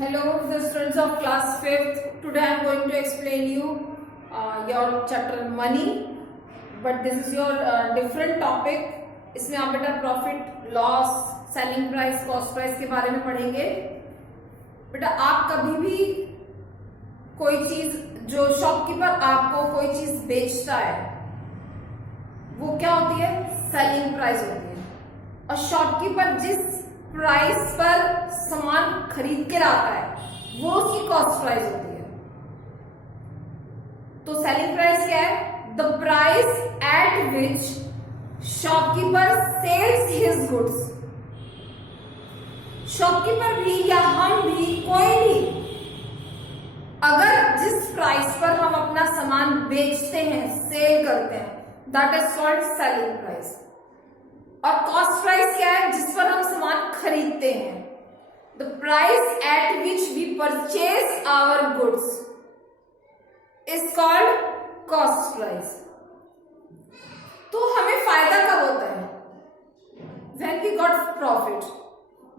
Hello, the students of class 5th. Today I am going to explain you your chapter money, but this is your different topic. इसमें आप बेटा profit, loss, selling price, cost price के बारे में पढ़ेंगे। बेटा आप कभी भी कोई चीज, जो शॉपकीपर आपको कोई चीज बेचता है वो क्या होती है? सेलिंग प्राइस होती है। और शॉपकीपर जिस प्राइस पर सामान खरीद के लाता है वो उसकी कॉस्ट प्राइस होती है। तो सेलिंग प्राइस क्या है? The price at which shopkeeper sales his goods. Shopkeeper भी या हम भी, कोई भी, अगर जिस प्राइस पर हम अपना सामान बेचते हैं, सेल करते हैं, that is called selling price. और कॉस्ट प्राइस क्या है? जिस पर हम सामान खरीदते हैं। The price at which we purchase our goods is called cost price. तो हमें फायदा कब होता है? When we got profit.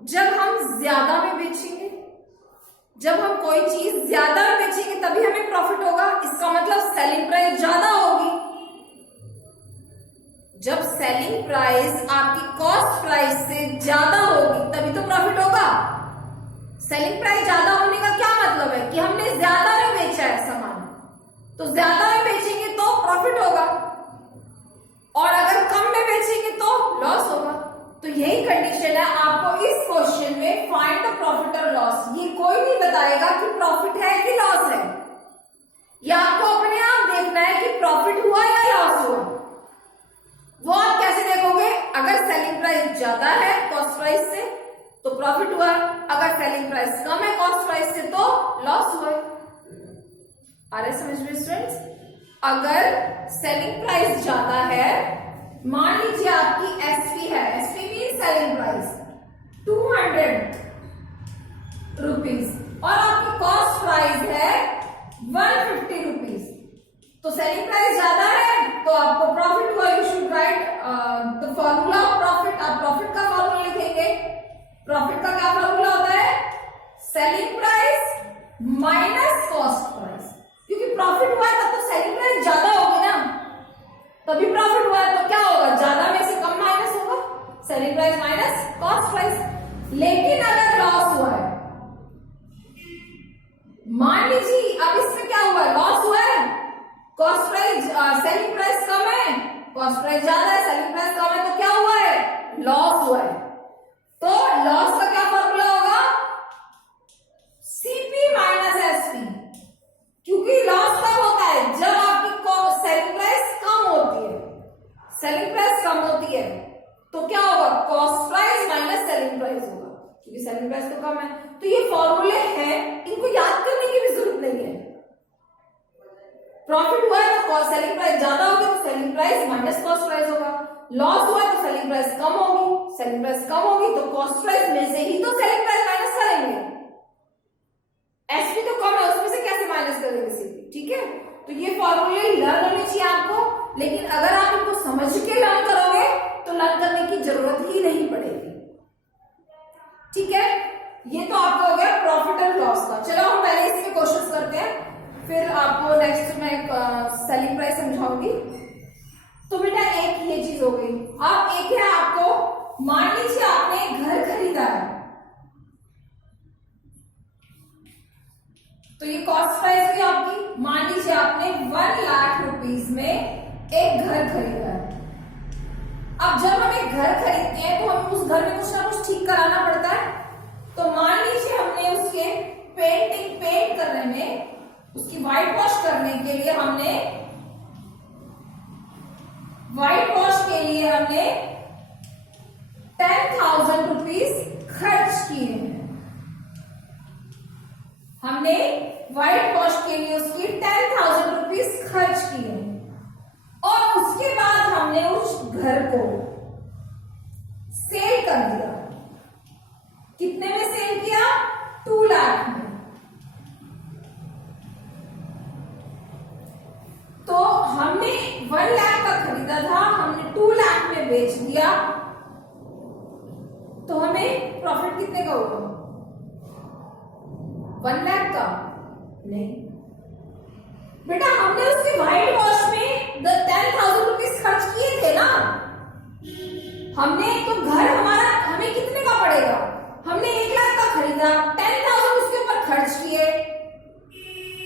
जब हम ज्यादा में बेचेंगे, जब हम कोई चीज ज्यादा में बेचेंगे तभी हमें प्रॉफिट होगा। इसका मतलब सेलिंग प्राइस ज्यादा होगी। जब सेलिंग प्राइस आपकी कॉस्ट प्राइस से ज्यादा होगी तभी तो प्रॉफिट होगा। सेलिंग प्राइस ज्यादा होने का क्या मतलब है? कि हमने ज्यादा में बेचा है सामान, तो ज्यादा में बेचेंगे तो प्रॉफिट होगा, और अगर कम में बेचेंगे तो लॉस होगा। तो यही कंडीशन है। आपको इस क्वेश्चन में फाइंड द प्रॉफिट और लॉस, ये कोई नहीं बताएगा कि प्रॉफिट है कि लॉस है। या आपको अपने आप देखना है कि प्रॉफिट हुआ या लॉस हुआ। वो आप कैसे देखोगे? अगर सेलिंग प्राइस ज्यादा है कॉस्ट प्राइस से तो प्रॉफिट हुआ है, अगर सेलिंग प्राइस कम है कॉस्ट प्राइस से तो लॉस हुआ है। आ रहे समझ में स्टूडेंट्स? अगर सेलिंग प्राइस ज्यादा है, मान लीजिए आपकी एसपी है, SP mean selling price 200 rupees और आपकी कॉस्ट प्राइस है 150 रुपीज, तो सेलिंग प्राइस ज्यादा है तो आपको प्रॉफिट हुआ। You should write the formula of profit. आप प्रॉफिट का फॉर्मूला लिखेंगे। प्रॉफिट का क्या फॉर्मूला होता है? Selling price minus cost price. क्योंकि प्रॉफिट हुआ है तब तो सेलिंग प्राइस ज्यादा होगी ना, तभी प्रॉफिट हुआ है। तो क्या होगा? ज्यादा में से कम माइनस होगा, selling price minus cost price. लेकिन अगर लॉस हुआ है, मान लीजिए अब इसमें क्या हुआ है? लॉस हुआ है। कॉस्ट प्राइस, सेलिंग प्राइस कम है, कॉस्ट प्राइस ज्यादा है, सेलिंग प्राइस कम है, तो क्या हुआ है? लॉस हुआ है। तो लॉस का क्या फॉर्मूला होगा? CP minus SP. क्योंकि लॉस कब होता है? जब आपकी सेलिंग प्राइस कम होती है। सेलिंग प्राइस कम होती है तो क्या होगा? Cost price minus selling price होगा, क्योंकि सेलिंग प्राइस तो कम है। तो ये फॉर्मूले हैं, इनको याद करने की भी जरूरत नहीं है। प्रॉफिट हुआ है तो सेलिंग प्राइस ज्यादा होगी तो selling price minus cost price होगा। लॉस हुआ है तो सेलिंग प्राइस कम होगी, सेलिंग प्राइस कम होगी तो कॉस्ट प्राइस में से ही तो सेलिंग प्राइस माइनस करेंगे। एसपी तो कम है, उसमें से कैसे माइनस करेंगे सीपी? ठीक है, तो ये फॉर्मूले लर्न होने चाहिए आपको। लेकिन अगर आप इनको समझ के लर्न करोगे तो लर्न करने की जरूरत ही नहीं पड़ेगी। ठीक है, ये तो आपको हो गया प्रॉफिट और लॉस का। चलो हम पहले इसमें क्वेश्चंस करते हैं, फिर आपको नेक्स्ट में सेलिंग प्राइस समझाऊंगी। तो बेटा एक ये चीज हो गई। अब एक है आपको, मान लीजिए आपने घर खरीदा है, तो ये कॉस्ट प्राइस हुई आपकी। मान लीजिए आपने 1 लाख रुपीस में एक घर खरीदा है। अब जब हम एक घर खरीदते हैं तो हम उस घर में कुछ ना कुछ ठीक कराना पड़ता है। तो मान लीजिए हमने उसके पेंट करने में, उसकी व्हाइट वॉश करने के लिए हमने 10,000 रुपीज खर्च किए हैं। हमने व्हाइट वॉश के लिए उसकी 10,000 रुपीज खर्च किए और उसके बाद हमने उस घर को सेल कर दिया। कितने में सेल किया? 2 लाख में। तो हमने 1 लाख का खरीदा था, हमने 2 लाख में बेच दिया, तो हमें प्रॉफिट कितने का होगा? 1 लाख का नहीं बेटा, हमने उसके व्हाइट वॉश में 10,000 रुपीज खर्च किए थे ना। हमने तो घर हमारा हमें कितने का पड़ेगा, हमने 1 लाख का खरीदा, 10,000 उसके ऊपर खर्च किए,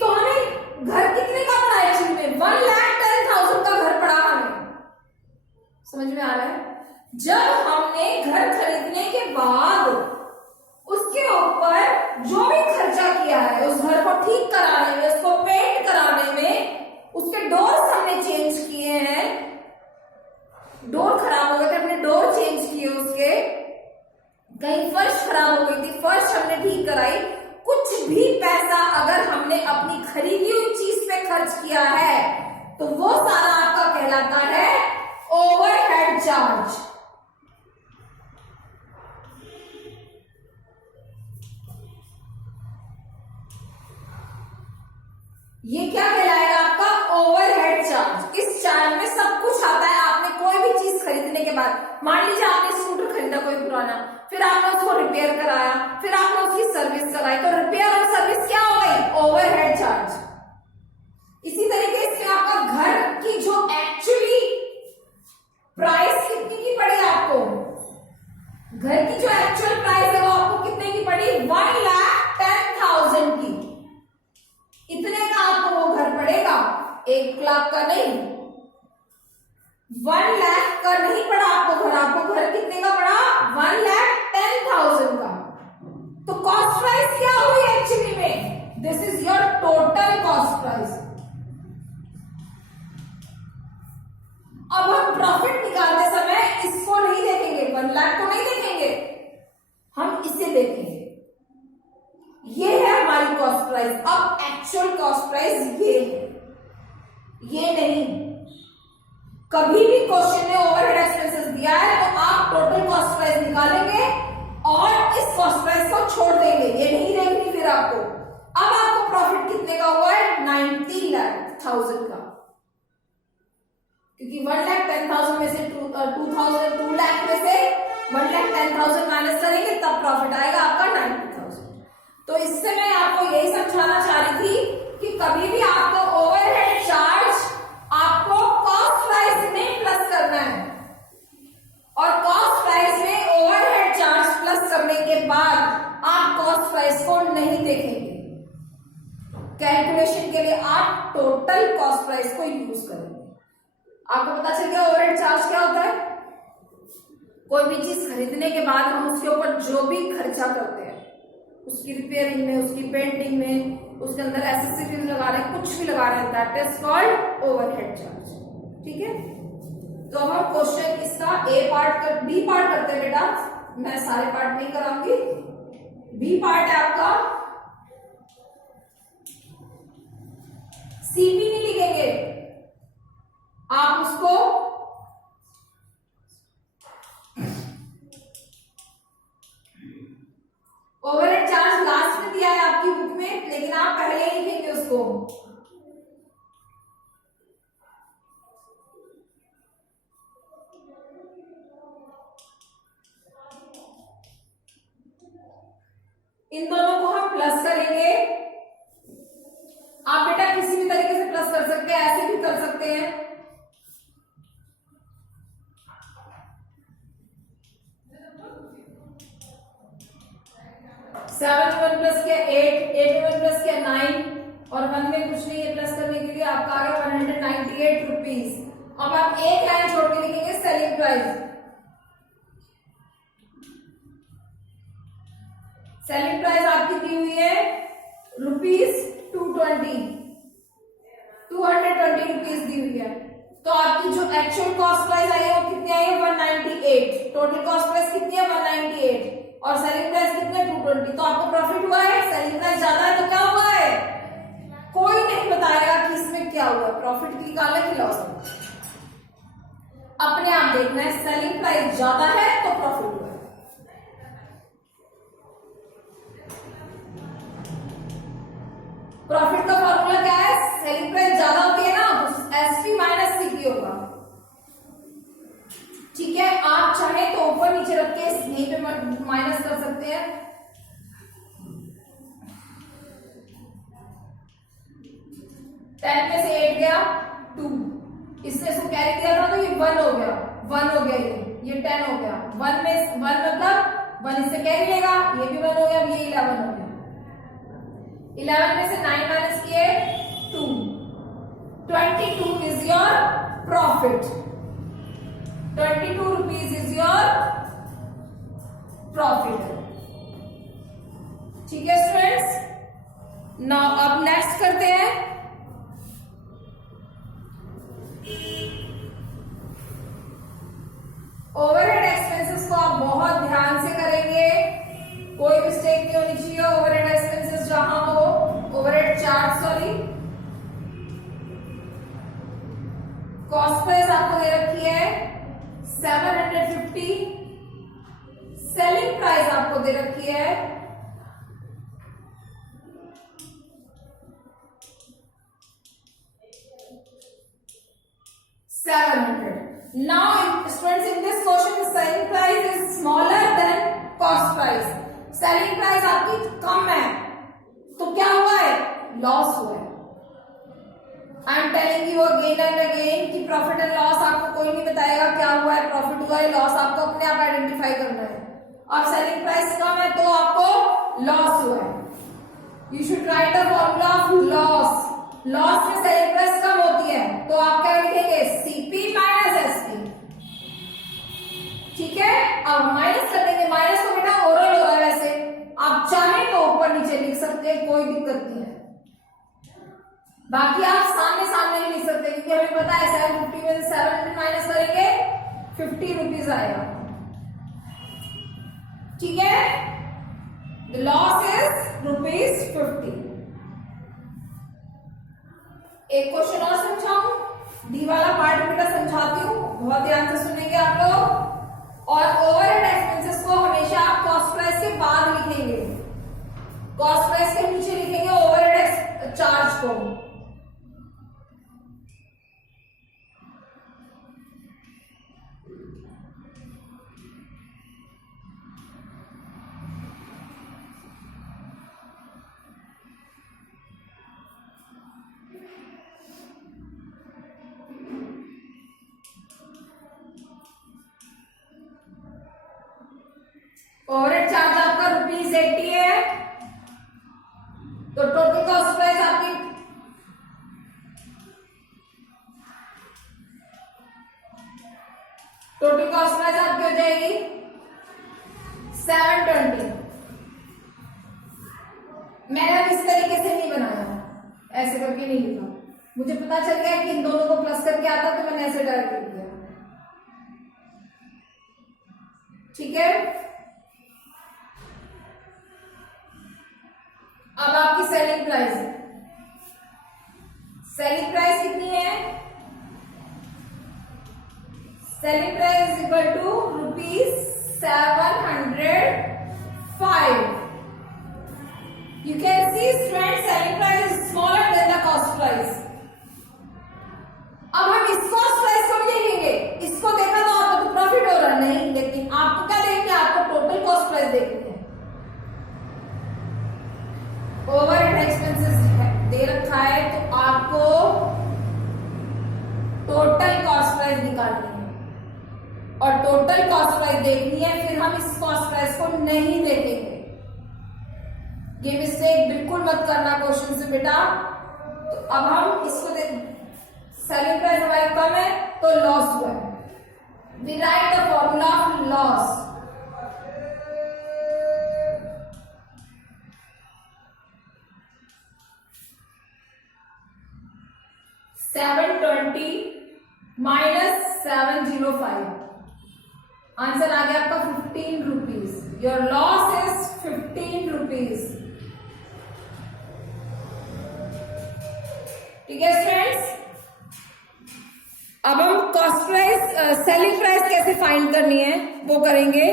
तो हमें घर कितने का पड़ा एक्चुअली में 1,10,000 का घर पड़ा हमें। समझ में आ रहा है? जब हमने घर खरीदने के बाद उसके ऊपर जो भी खर्चा किया है, उस घर को ठीक कराने में, उसको पेंट कराने में, उसके डोर्स हमने चेंज किए हैं, डोर खराब हो गए थे, हमने डोर चेंज किए, उसके कहीं फर्श खराब हो गई थी, फर्श हमने ठीक कराई, कुछ भी पैसा अगर हमने अपनी खरीदी हुई चीज पे खर्च किया है तो वो सारा आपका कहलाता है ओवरहेड चार्ज। ये क्या कहलाएगा आपका ओवरहेड चार्ज। इस चार्ज में सब कुछ आता है। आपने कोई भी चीज खरीदने के बाद, मान लीजिए आपने स्कूटर खरीदा कोई पुराना, फिर आपने उसको रिपेयर कराया, फिर आपने उसकी सर्विस कराई, तो रिपेयर और सर्विस क्या हो गई, ओवरहेड चार्ज। इसी तरीके से आपका घर की जो एक्चुअली प्राइस कितनी की पड़ी आपको, घर की जो एक्चुअल प्राइस है वो आपको कितने की पड़ी, 1,10,000 की। इतने का आपको वो घर पड़ेगा, 1 लाख का नहीं, 1 लाख का नहीं पड़ा आपको घर। आपको घर कितने का पड़ा, 1,10,000 का। तो कॉस्ट प्राइस क्या हुई एक्चुअली में, this is your total cost price. अब हम प्रॉफिट निकालते समय इसको नहीं देखेंगे, 1 लाख को नहीं देखेंगे, हम इसे देखेंगे। ये है हमारी कॉस्ट प्राइस। अब एक्चुअल कॉस्ट प्राइस ये है, ये नहीं। कभी भी क्वेश्चन में ओवरहेड एक्सपेंसेस दिया है तो आप टोटल कॉस्ट प्राइस निकालेंगे और इस कॉस्ट प्राइस को छोड़ देंगे, ये नहीं देखनी फिर आपको। अब आपको प्रॉफिट कितने का हुआ है, 90,000 का, क्योंकि 1,10,000 में से 2 लाख में से 1,10,000 माइनस करेंगे तब प्रॉफिट आएगा आपका 90,000। तो इससे मैं आपको यही समझाना चाह रही थी कि कभी भी आपको ओवरहेड चार्ज आपको कॉस्ट प्राइस में प्लस करना है, और कॉस्ट प्राइस में ओवरहेड चार्ज प्लस करने के बाद आप कॉस्ट प्राइस को नहीं देखेंगे। कैलकुलेशन के लिए आप टोटल कॉस्ट प्राइस को यूज करेंगे। आपको पता चल गया ओवरहेड चार्ज क्या होता है। कोई भी चीज खरीदने के बाद हम उसके ऊपर जो भी खर्चा करते हैं, उसकी रिपेयरिंग में, उसकी पेंटिंग में, उसके अंदर एसेसरीज लगा रहे हैं, कुछ भी लगा रहे हैं, that is called overhead charge. ठीक है, तो अब हम क्वेश्चन इसका बी पार्ट करते हैं बेटा। मैं सारे पार्ट नहीं कराऊंगी। बी पार्ट है आपका, सीपी नहीं लिखेंगे आप, उसको ओवरहेड चार्ज लास्ट में दिया है आपकी बुक में, लेकिन आप पहले ही लिखेंगे उसको। इन दोनों को हम प्लस करेंगे। आप बेटा किसी भी तरीके से प्लस कर सकते हैं, ऐसे भी कर सकते हैं। सेवन 1 प्लस किया 8, 8 1 प्लस किया 9, और 1 में कुछ नहीं है प्लस करने के लिए, आपका आ गया 198 रुपीज। अब आप एक लाइन छोड़ के लिखेंगे सेलिंग प्राइस। सेलिंग प्राइस आपकी दी हुई है ₹220 रुपीज दी हुई है। तो आपकी जो एक्चुअल कॉस्ट प्राइस आई है वो कितनी आई है, 198। टोटल कॉस्ट प्राइस कितनी है, 198, और सेलिंग प्राइस कितनी है, 220। तो आपको प्रॉफिट हुआ है। सेलिंग प्राइस ज्यादा है तो क्या हुआ है, कोई नहीं बताएगा कि इसमें क्या हुआ, प्रॉफिट निकाला कि लॉस। अपने आप देखना है, सेलिंग प्राइस ज्यादा है तो प्रॉफिट हुआ है। प्रॉफिट का फॉर्मूला क्या है, सेलिंग प्राइस ज्यादा होती है ना तो एसपी माइनस सीपी होगा। ठीक है, आप चाहे तो ऊपर नीचे रख के यहीं पे माइनस कर सकते हैं। 10 में से 8 गया 2, इसने इसको कैरी किया था तो ये 1 हो गया, 1 हो गया, ये 10 हो गया। 1 में 1 मतलब 1 इससे कैरी लेगा, ये भी 1 हो गया, ये 11 हो गया। 11 में से 9 माइनस किए 2, 22 is your profit, 22 rupees is your profit. ठीक है स्टूडेंट्स, नाउ अब नेक्स्ट करते हैं। ओवरहेड एक्सपेंसेस को आप बहुत ध्यान से करेंगे, कोई मिस्टेक नहीं होनी चाहिए। ओवरहेड एक्सपेंसेस जहां हो, overhead charge sorry, cost price आपको दे रखी है 750, सेलिंग प्राइस आपको दे रखी है 700. Now, students, in this question, the selling price is smaller than cost price. Selling price आपकी कम है, तो क्या हुआ है? लॉस हुआ है। I am telling you again and again कि प्रॉफिट एंड लॉस आपको कोई नहीं बताएगा क्या हुआ है, प्रॉफिट हुआ है, लॉस आपको अपने आप आइडेंटिफाई करना है। अब सेलिंग प्राइस कम है तो आपको लॉस हुआ है। You should write the formula of loss. Loss में सेलिंग प्राइस कम होती है तो आप क्या लिखेंगे? CP minus SP. ठीक है, अब माइनस कर देंगे। माइनस तो बेटा ओरल हो रहा है, वैसे आप चाहें तो ऊपर नीचे लिख सकते हैं, कोई दिक्कत नहीं है। बाकी आप सामने सामने भी लिख सकते हैं क्योंकि हमें पता है 750 में से 700 माइनस करेंगे 50 रुपीज आएगा। ठीक है, द लॉस इज ₹50। एक क्वेश्चन और समझाऊं, डी वाला पार्ट बेटा समझाती हूँ, बहुत ध्यान से सुनेंगे आप लोग। और ओवरहेड एक्सपेंसेस को हमेशा आप कॉस्ट प्राइस के बाद लिखेंगे, कॉस्ट प्राइस के नीचे लिखेंगे ओवरहेड चार्ज को। ओवरहेड चार्ज आपका ₹80 है, तो टोटल कॉस्ट प्राइस आपकी हो जाएगी 720। मैंने अब इस तरीके से नहीं बनाया, ऐसे करके नहीं लिखा, मुझे पता चल गया कि इन दोनों को प्लस करके आता तो मैंने ऐसे डायरेक्ट लिख दिया। ठीक है, अब आपकी सेलिंग प्राइस कितनी है? Selling price equal to ₹705। You can see students, selling price is smaller than the cost price. अब हम इस कॉस्ट प्राइस को भी देखेंगे, इसको देखा तो आपको तो प्रॉफिट हो रहा नहीं, लेकिन आपको क्या देखना है? आपको टोटल कॉस्ट प्राइस देखनी है। ओवरहेड एक्सपेंसेस दे रखा है तो आपको टोटल कॉस्ट प्राइस निकालनी है और टोटल कॉस्ट प्राइस देखनी है, फिर हम इस कॉस्ट प्राइस को नहीं देखेंगे। ये मिस्टेक बिल्कुल मत करना क्वेश्चन से बेटा। तो अब हम इसको देख, सेलिंग प्राइस हमारी कम है तो लॉस हुआ है। We write the formula of loss. $720 minus 705, answer आ गया आपका 15 rupees. Your loss is 15 rupees. ठीक है स्टूडेंट्स, अब हम कॉस्ट प्राइस, सेलिंग प्राइस कैसे फाइंड करनी है वो करेंगे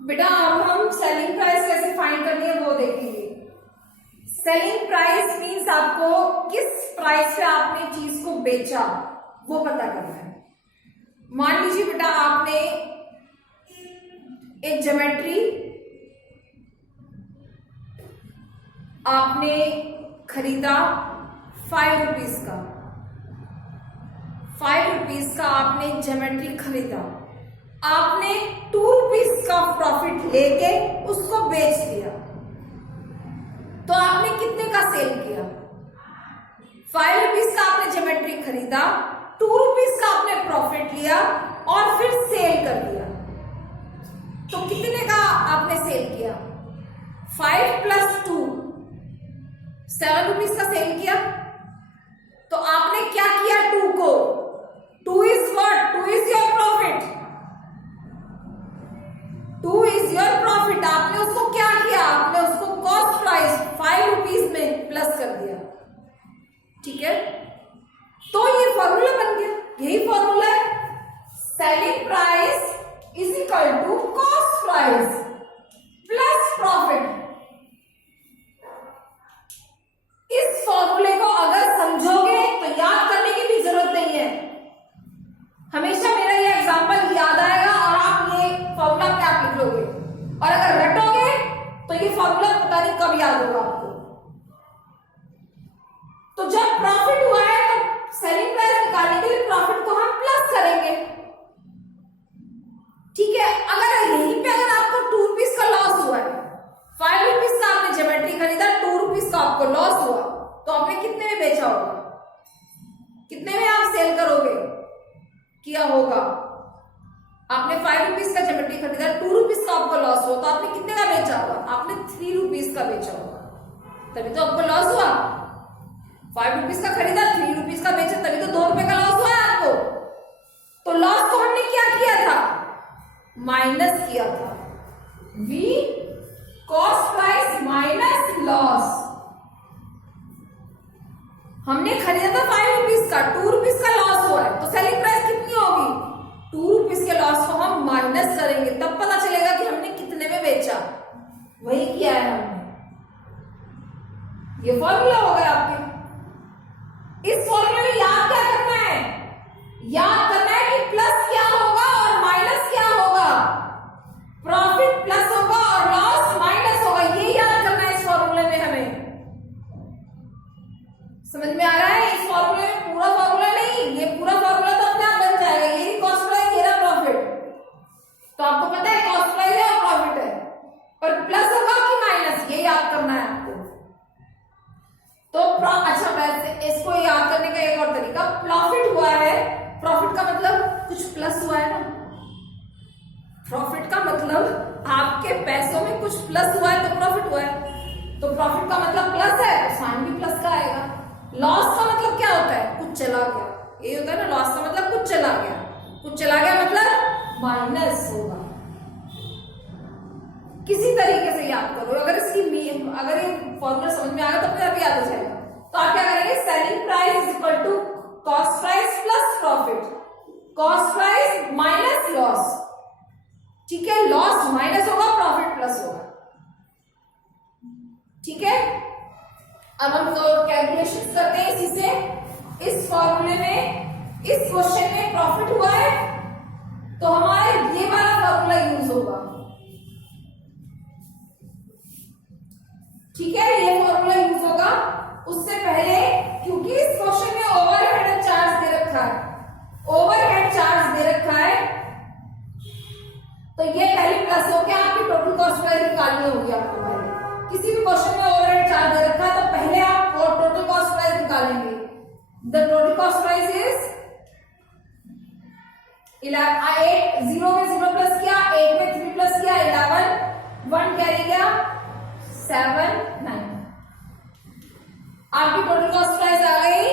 बेटा। अब हम सेलिंग प्राइस कैसे फाइंड करनी है वो देखेंगे। सेलिंग प्राइस मीन्स आपको किस प्राइस पे आपने चीज को बेचा वो पता करना है। मान लीजिए बेटा आपने एक ज्योमेट्री आपने खरीदा 5 रुपीज का, 5 रुपीज का आपने ज्योमेट्री खरीदा, आपने 2 रुपीज का प्रॉफिट लेके उसको बेच दिया, तो आपने कितने का सेल किया? 5 रुपीज का आपने ज्योमेट्री खरीदा, 2 रुपीज का आपने प्रॉफिट लिया और फिर सेल कर दिया, तो कितने का आपने सेल किया? 5 प्लस 2 7 रुपीज का सेल किया। तो आपने क्या किया? 2 को 2 is what? 2 is your profit, 2 is your profit. आपने उसको क्या किया? आपने उसको कॉस्ट प्राइस 5 रुपीज में प्लस कर दिया, ठीक है। तो ये फॉर्मूला बन गया, यही फॉर्मूला है, selling price is equal to cost price plus profit. इस फॉर्मूले को अगर समझोगे तो याद करने की भी जरूरत नहीं है, हमेशा मेरा ये एग्जांपल याद आएगा और आप ये फॉर्मूला अपने आप लिख लोगे, और अगर रटोगे तो ये फॉर्मूला पता नहीं कब याद होगा आपको। तो जब प्रॉफिट हुआ है तो सेलिंग प्राइस निकालने के लिए प्रॉफिट को हम प्लस करेंगे, ठीक है। अगर यहीं पे अगर आपको 2 रुपीज का लॉस हुआ है, 5 रुपीज का आपने ज्योमेट्री खरीदा, 2 रुपीज का आपको लॉस हुआ, तो आपने कितने में बेचा होगा? कितने में आप सेल करोगे? किया होगा आपने 5 रुपीज का ज्योमेट्री खरीदा, 2 रुपीज का आपको लॉस हुआ, तो आपने कितने का बेचा होगा? आपने 3 रुपीज का बेचा होगा, तभी तो आपको लॉस हुआ। 5 रुपीज का खरीदा, 3 रुपीज का बेचा, तभी तो 2 रुपए का लॉस हुआ है आपको। तो लॉस को हमने क्या किया था? माइनस किया था, we cost price minus loss. हमने खरीदा था 5 रुपीज का, 2 रुपीज का लॉस हुआ है, तो सेलिंग प्राइस कितनी होगी? 2 रुपीज के लॉस को हम माइनस करेंगे, तब पता चलेगा कि हमने कितने में बेचा। वही किया है हमने, ये फॉर्मूला हो गया आपके। इस फॉर्मूले में याद क्या करना है? याद करना है कि प्लस क्या होगा और माइनस क्या होगा, प्रॉफिट प्लस होगा और लॉस माइनस होगा, ये याद करना है इस फॉर्मूले में हमें। समझ में आ रहा है? इस फॉर्मूले में पूरा फॉर्मूला नहीं, ये पूरा फॉर्मूला तो अपने आप बन जाएगा, ये कॉस्ट प्राइस, ये रहा प्रॉफिट। तो आपको पता है कॉस्ट प्राइस है और प्रॉफिट है, पर प्लस होगा कि माइनस, ये याद करना है आपको। तो अच्छा, वैसे इसको याद करने का एक और तरीका, प्रॉफिट हुआ है, प्रॉफिट का मतलब कुछ प्लस हुआ है ना, प्रॉफिट का मतलब आपके पैसों में कुछ प्लस हुआ है तो प्रॉफिट हुआ है, तो प्रॉफिट का मतलब प्लस है तो साइन भी प्लस का आएगा। लॉस का मतलब क्या होता है? कुछ चला गया, ये होता है ना, लॉस का मतलब कुछ चला गया, कुछ चला गया मतलब माइनस होगा। किसी तरीके से याद करो, अगर अगर ये फॉर्मूला समझ में आ गया तो अपने आप याद हो जाएगा। तो आप क्या करेंगे? Selling price is equal to cost price plus profit, cost price minus loss, ठीक है। लॉस माइनस होगा, प्रॉफिट प्लस होगा, ठीक है। अब हम कैलकुलेशन करते हैं इसी से। इस फॉर्मूले में, इस क्वेश्चन में प्रॉफिट हुआ है तो हमारे ये वाला फॉर्मूला यूज होगा, ठीक है, ये फॉर्मूला यूज होगा। उससे पहले, क्योंकि इस क्वेश्चन में ओवरहेड चार्ज दे रखा है, ओवरहेड चार्ज दे रखा है, तो ये पहले प्लस हो गया, आपकी टोटल कॉस्ट प्राइस निकालनी होगी आपको। पहले किसी भी क्वेश्चन में ओवरहेड चार्ज दे रखा है तो पहले आप टोटल कॉस्ट प्राइस निकालेंगे। The total cost price is 8, 0 में 0 प्लस किया, 8 में 3 प्लस किया, 11, 1 कैरी गया, 7, 9। आपकी टोटल कॉस्ट प्राइस आ गई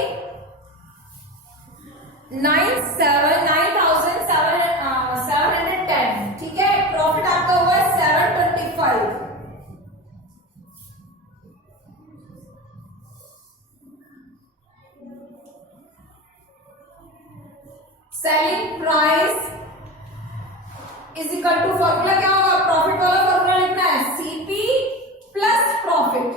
9,710, ठीक है। प्रॉफिट आपका हुआ है 725। Selling price is equal to, formula क्या होगा? प्रॉफिट वाला फॉर्मूला लिखना है, सीपी प्लस प्रॉफिट।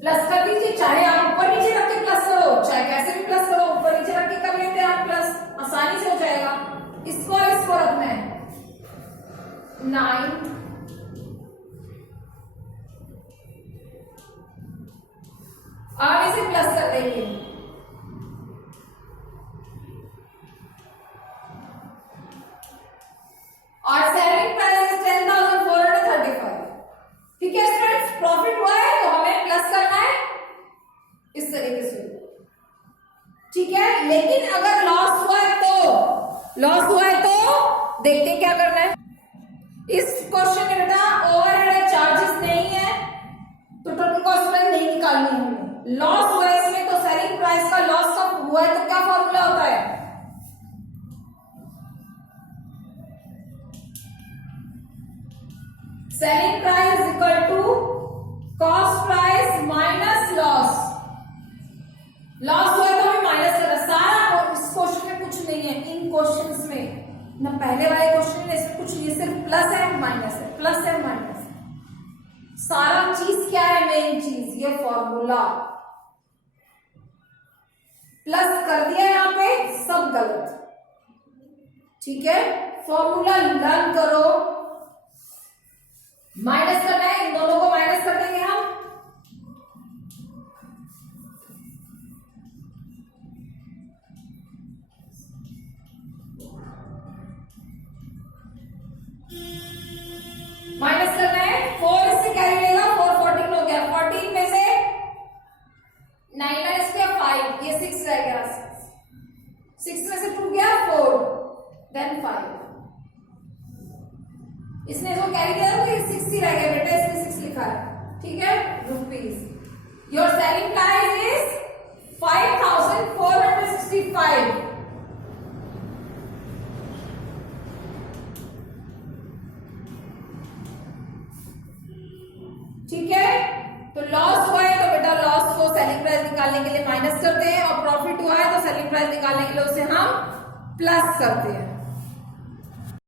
प्लस कर दीजिए, चाहे आप ऊपर नीचे रख के प्लस करो, चाहे कैसे भी प्लस करो, ऊपर नीचे रख के कर लेते हैं आप प्लस, आसानी से हो जाएगा। इसको और इसको रखना है 9 अब इसे प्लस कर देंगे। और सेलिंग प्राइस इज 10,435। ठीक है स्टूडेंट्स, प्रॉफिट हुआ है तो हमें प्लस करना है इस तरीके से। ठीक है, लेकिन अगर लॉस हुआ है तो देखते क्या करना है। इस क्वेश्चन में बेटा ओवरहेड चार्जेस नहीं है तो टोटल कॉस्ट प्राइस नहीं निकालनी है हमें। लॉस हुआ है इसमें तो सेलिंग प्राइस का लॉस कब हुआ है तो क्या फॉर्मूला होता है, selling price equal to cost price minus loss. Loss हुआ है तो हमें माइनस करना। सारा इस क्वेश्चन में कुछ नहीं है, इन क्वेश्चंस में ना पहले वाले क्वेश्चन में इसमें कुछ नहीं, सिर्फ प्लस है माइनस है, प्लस है माइनस है। सारा चीज क्या है, मेन चीज ये फॉर्मूला। प्लस कर दिया यहां पे, सब गलत। ठीक है, फॉर्मूला लर्न करो। माइनस करना है, इन दोनों को माइनस कर देंगे हम। माइनस करना है, 4 इससे कैरी लेगा, 4 14 हो गया। 14 में से 9 माइनस किया 5, ये 6 रह गया। 6 में से 2 गया 4, देन 5। इसने जो कैरी किया तो ये 6 ही रह गया बेटा, इसमें 6 लिखा है। ठीक है, rupees. Your selling price is 5,465। ठीक है, तो लॉस हुआ है तो बेटा लॉस को सेलिंग प्राइस निकालने के लिए माइनस करते हैं, और प्रॉफिट हुआ है तो सेलिंग प्राइस निकालने के लिए उसे हम प्लस करते हैं।